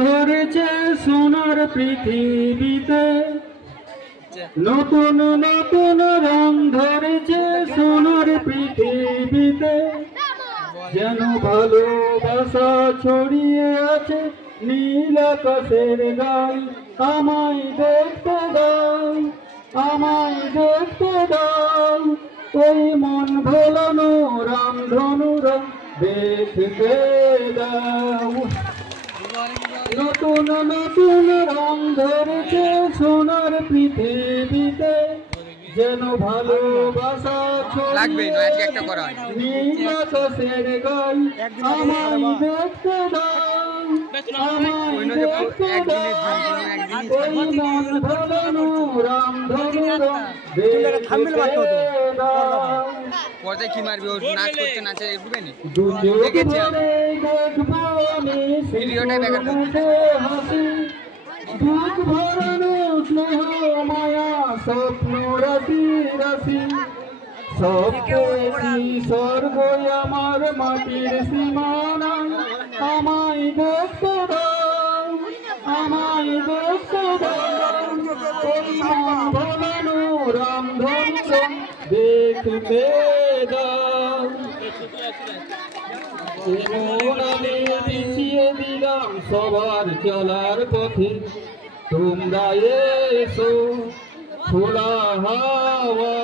ধরেছে সোনার পৃথিবীতে, নতুন নতুন রং ধরেছে সোনার পৃথিবীতে। যেন ভালোবাসা ছড়িয়ে আছে নীল আকাশের গায়ে। আমায় দেখতে দাও, আমায় দেখতে দাও, ওই মন ভোলানো রামধনু রং দেখতে দাও। নতুন নতুন রং ধরেছে সোনার পৃথিবীতে, যেন ভালোবাসা ছড়িয়ে নীল আকাশের গায়ে। আমায় দেখতে দাও, আমায় দেখতে দাও, ওই মন ভোলানো রামধনু রং দেখতে দাও। পর্দায় কি মারবি, ওর নাচ করতে নাচে উঠবে নি। ভিডিওটা বেকার করতে দুঃখ ভরানো স্নেহ মায়া স্বপ্ন রাশি রাশি, সব পেয়েছি স্বর্গ আমার মাটির সীমানা। আমায় দেখতে দাও, আমায় দেখতে দাও, ওই মন ভোলানো রামধনু রং দেখতে দাও। পিছিয়ে দিলাম সবার চলার পথে, তোমরা এসো খোলা হাওয়া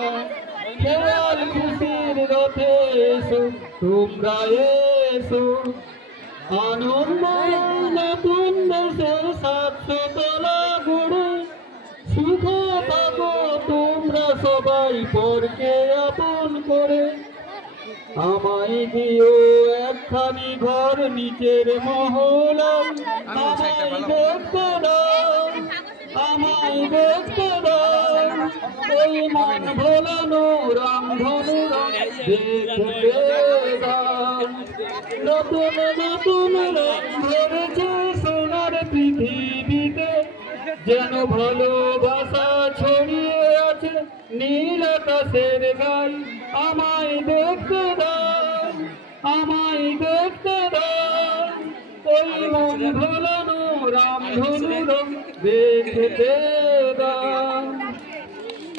খেয়াল খুশির রথে এসো, তোমরা এসো আনন্দ নতুন দেশের 700 তলা গড়ে। সুখে থাকো তোমরা সবাই পরকে আপন করে। আমায় দিও একখানি ঘর নিচের মহলায়। আমায় দেখতে দাও, আমায় দেখতে দাও, ওই মন ভোলানো রামধনু রং দেখতে দাও। নতুন নতুন রং ধরেছে সোনার পৃথিবীতে, যেন ভালোবাসা ছড়িয়ে আছে নীল আকাশের গায়ে। আমায় দেখতে দাও, আমায় দেখতে দাও, ওই মন ভোলানো রামধনু রং দেখতে দাও।